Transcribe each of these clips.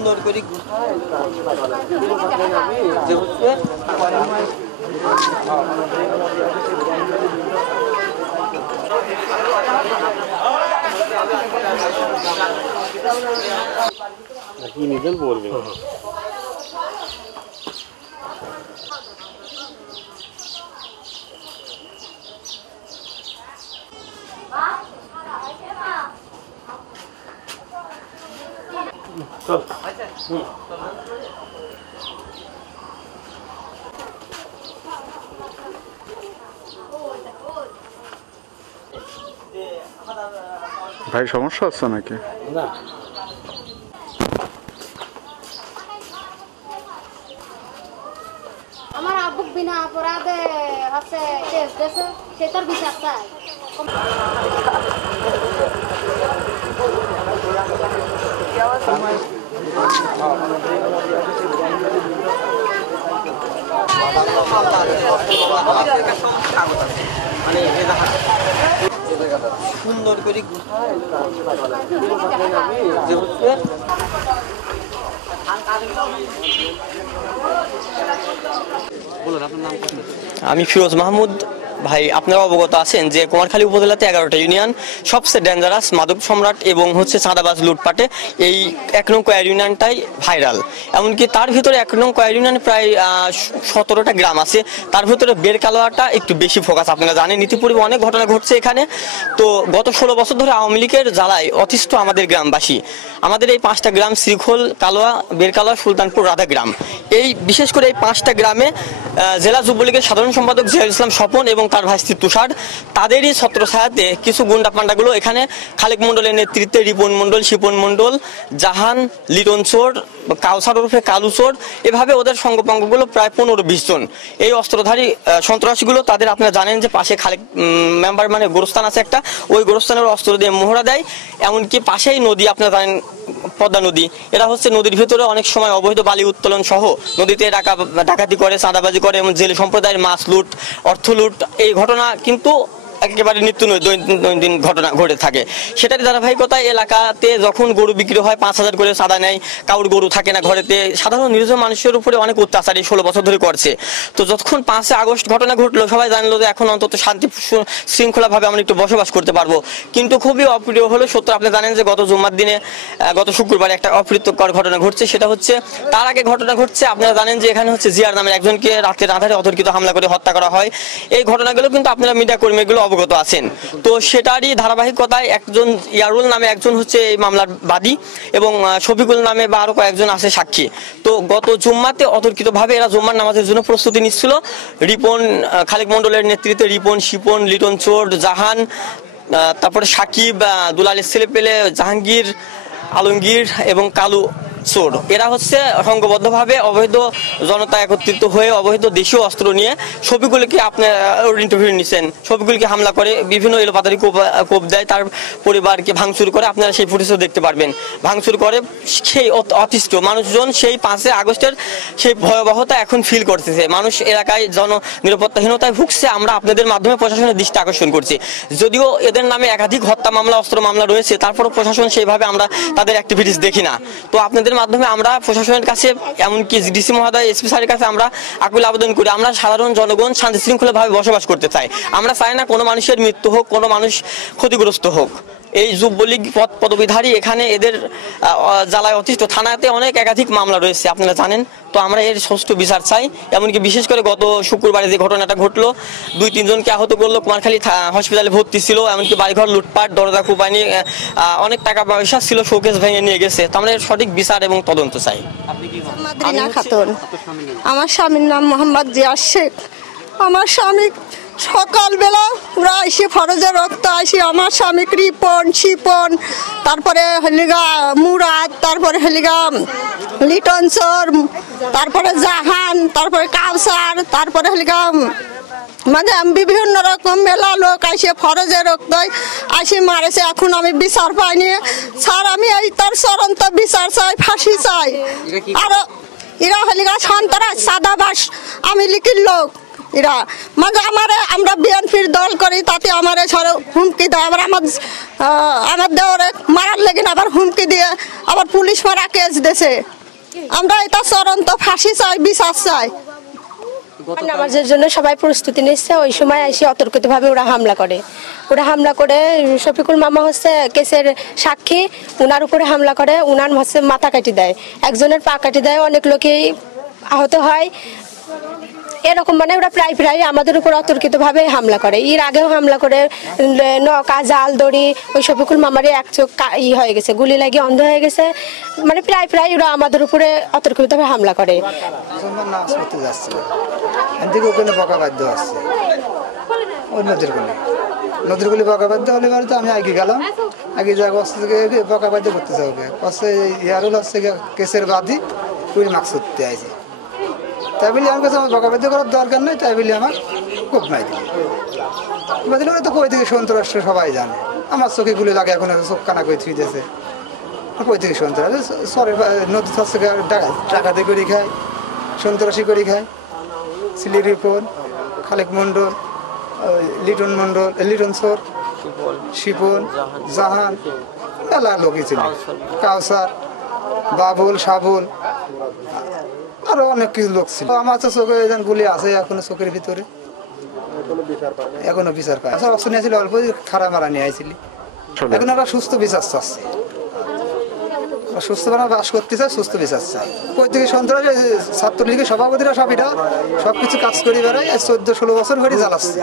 সুন্দর করে কি নিবেন বলবেন। চল ভাই সমস্যা আছে নাকি? না আমার আব্বু বিনা অপরাধে আছে কেস দিয়েছে, সে তার বিচার চায়। সুন্দর করে আমি ফিরোজ মাহমুদ। ভাই আপনারা অবগত আছেন যে কুমারখালী উপজেলাতে 11টা ইউনিয়ন সবচেয়ে ডেঞ্জারাস মাদক সম্রাট এবং হচ্ছে চাঁদাবাজ লুটপাটে এই 1 নং কয়ার ইউনিয়নটাই ভাইরাল। এমনকি তার ভিতরে 1 নং কয়ার ইউনিয়নে প্রায় 17টা গ্রাম আছে, তার ভিতরে বেরকালোয়াটা একটু বেশি ফোকাস। আপনারা জানেন ইতিপূর্বে অনেক ঘটনা ঘটছে এখানে। তো গত 16 বছর ধরে আওয়ামী লীগের জ্বালায় অতিষ্ঠ আমাদের গ্রামবাসী। আমাদের এই 5টা গ্রাম শ্রীখোল, কালোয়া, বেরকালোয়া, সুলতানপুর, রাধা গ্রাম, এই বিশেষ করে এই 5টা গ্রামে জেলা যুবলীগের সাধারণ সম্পাদক জিয়াউল ইসলাম স্বপন এবং তার ভাইস্ত্রী তুষার, তাদেরই ছত্রছায়াতে কিছু গুন্ডা পান্ডাগুলো এখানে খালেক মন্ডলের নেতৃত্বে রিপন মন্ডল, শিপন মন্ডল, জাহান, লিটন চোর, কাউসার ওরফে কালু চোর, এভাবে ওদের সঙ্গপাঙ্গগুলো প্রায় 15-20 জন। এই অস্ত্রধারী সন্ত্রাসীগুলো তাদের আপনারা জানেন যে পাশে খালেক মেম্বার মানে গোরস্থান আছে একটা, ওই গোরস্থানের অস্ত্র দিয়ে মোহরা দেয়। এমনকি পাশেই নদী, আপনারা জানেন পদ্মা নদী, এরা হচ্ছে নদীর ভিতরে অনেক সময় অবৈধ বালি উত্তোলন সহ নদীতে ডাকাতি করে, চাঁদাবাজি করে এবং জেলে সম্প্রদায়ের মাছ লুট, অর্থ লুট, এই ঘটনা কিন্তু একেবারে নিত্য দৈনন্দিন ঘটনা ঘটে থাকে। সেটার ধারাবাহিকতায় এলাকাতে যখন গরু বিক্রি হয় 5000 করে চাঁদা নেয়, কাউর গরু থাকে না ঘরেতে, সাধারণ নিরীহ মানুষের উপরে অনেক অত্যাচার এই 16 বছর ধরে করছে। তো যখন 5 আগস্ট ঘটনা ঘটলো, সবাই জানলো যে এখন অন্তত শান্তি শৃঙ্খলাভাবে আমরা একটু বসবাস করতে পারবো। কিন্তু খুবই অপ্রিয় হলো সত্য, আপনি জানেন যে গত জুম্মার দিনে, গত শুক্রবারে একটা অপ্রীতকর ঘটনা ঘটছে। সেটা হচ্ছে তার আগে ঘটনা ঘটছে, আপনারা জানেন যে এখানে হচ্ছে জিয়ার নামের একজনকে রাতের আধারে অতর্কিত হামলা করে হত্যা করা হয়। এই ঘটনাগুলো কিন্তু আপনারা মিডিয়া কর্মীগুলো অবগত আছেন। তো সেটারই ধারাবাহিকতায় একজন ইয়ারুল নামে একজন হচ্ছে এই মামলার বাদী এবং শফিকুল নামে বা আরো কয়েকজন আছে সাক্ষী। তো গত জুম্মাতে অতর্কিতভাবে এরা জুম্মার নামাজের জন্য প্রস্তুতি নিচ্ছিল। রিপন, খালেক মন্ডলের নেতৃত্বে রিপন, শিপন, লিটন চোর, জাহান, তারপরে সাকিব, দুলালের ছেলে পেলে জাহাঙ্গীর, আলমগীর এবং কালু চোর, এরা হচ্ছে সংঘবদ্ধভাবে অবৈধ জনতা একত্রিত হয়ে অবৈধ দেশীয় অস্ত্র নিয়ে শফিকুলকে, আপনার ইন্টারভিউ নিচ্ছেন, শফিকুলকে হামলা করে বিভিন্ন এলোপাতারি কোপ দেয়, তার পরিবারকে ভাঙচুর করে। আপনারা সেই ফুটেজও দেখতে পারবেন। ভাঙচুর করে সেই অতিষ্ঠ মানুষজন সেই 5 আগস্টের সেই ভয়াবহতা এখন ফিল করতেছে। মানুষ এলাকায় নিরাপত্তাহীনতায় ভুগছে। আমরা আপনাদের মাধ্যমে প্রশাসনের দৃষ্টি আকর্ষণ করছি। যদিও এদের নামে একাধিক হত্যা মামলা, অস্ত্র মামলা রয়েছে, তারপরও প্রশাসন সেইভাবে আমরা তাদের অ্যাক্টিভিটিস দেখি না। তো আপনাদের মাধ্যমে আমরা প্রশাসনের কাছে, এমনকি ডিসি মহোদয়, এসপি স্যারের কাছে আমরা আকুল আবেদন করি। আমরা সাধারণ জনগণ শান্তি শৃঙ্খলাভাবে বসবাস করতে চাই। আমরা চাই না কোনো মানুষের মৃত্যু হোক, কোনো মানুষ ক্ষতিগ্রস্ত হোক। এই যুবলীগ পদবীধারী এখানে এদের জ্বালায় অতিষ্ঠ। থানাতে অনেক একাধিক মামলা রয়েছে, আপনারা জানেন। তো আমরা এর সুষ্ঠু বিচার চাই। এমনকি বিশেষ করে গত শুক্রবারে যে ঘটনাটা ঘটলো, 2-3 জনকে আহত করলো, কুমারখালী হসপিটালে ভর্তি ছিল। এমনকি বাড়িঘর লুটপাট, দরজা কোপানি, অনেক টাকা পয়সা ছিল, শোকেস ভেঙে নিয়ে গেছে। তো আমরা এর সঠিক বিচার এবং তদন্ত চাই। মাদ্রিনা খাতুন। আমার স্বামীর নাম মোহাম্মদ জিয়া শেখ। আমার স্বামী সকালবেলা ওরা এসে ফরজে রক্ত আসি, আমার স্বামী রিপন, শিপন, তারপরে হলিগা মুরাদ, তারপরে হলিগা লিটন চোর, তারপরে জাহান, তারপরে কাউসার, তারপরে হলিগা মানে বিভিন্ন রকম মেলা লোক আসে ফরজে রক্ত আসে মারেছে। এখন আমি বিচার পাইনি স্যার, আমি এই তার চূড়ান্ত বিচার চাই, ফাঁসি চাই। আর এরা হলিগা সন্ত্রাস, চাঁদাবাজ, আমি লিখির লোক। এরা মানে আমরা বিএনপির দল করি, তাতে আমারে সরে হুমকি দেয়, আবার আমার দেওয়ারে মারার লেগে আবার হুমকি দিয়ে আবার পুলিশ মারা কেস দিয়েছে। আমরা এটা চূড়ান্ত ফাঁসি চাই, বিচার চাই। নামাজের জন্য সবাই প্রস্তুতি নিচ্ছে, ওই সময় এসে অতর্কিতভাবে ওরা হামলা করে শফিকুল মামা হচ্ছে কেসের সাক্ষী, উনার উপরে হামলা করে, উনার হচ্ছে মাথা কাটি দেয়, একজনের পা কাটি দেয়, অনেক লোকেই আহত হয়। এরকম মানে ওরা প্রায় আমাদের উপর অতর্কিতভাবে হামলা করে। এর আগেও হামলা করে নৌকা, জাল, দড়ি, ওই শফিকুল মামারই এক চোখ হয়ে গেছে, গুলি লাগিয়ে অন্ধ হয়ে গেছে। মানে প্রায় ওরা আমাদের উপরে অতর্কিতভাবে হামলা করে। নামাজ পড়তে যাচ্ছিল, এদিকে ওখানে বকা বাধ্য আসছে, ওই নদীর গুলি বকা বাধ্য হলে এবার তো আমি আগে গেলাম, আগে যা বকা বাধ্য করতে যাবে ইয়ারুল হচ্ছে কেসের বাদী পুরী মাস্ক করতে আইছে। তাই বলি আমার কাছে আমার বকা বাধ্য করার দরকার নেই, তাই বলি আমার কোপ নাই দিলে তো কই থেকে সন্ত্রাস সবাই জানে, আমার চোখে গুলি লাগে, এখন চোখ কানা করে থুই দিয়েছে, কই থেকে সন্ত্রাস সরের নদী থেকে ডাকাতি করে খায়, সন্ত্রাসী করে খায়। সিলি রিপন, খালেক মণ্ডল, লিটন সর, শিপন, জাহান, মেলা লোকই ছিল, কাউসার, বাবুল, সাবুল, আরো অনেক কিছু লোক ছিল। আমার তো চোখে গুলি আছে এখনো চোখের ভিতরে, এখনো বিচার পায়। অবস্থা নিয়েছিল অল্প খারাপ মারা নিয়ে আইছিলি, এখন ওরা সুস্থ বিচার চাচ্ছে, সুস্থ বাস করতে চায়, সুস্থ বিচার চায়। কই থেকে সন্ত্রাস ছাত্রলীগের সভাপতিরা সবকিছু কাজ করে বেড়ায়, 14-16 বছর ধরে জ্বালাচ্ছে।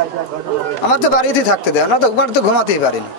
আমার তো বাড়িতেই থাকতে দেয় না, তো ঘুমাতেই পারি না।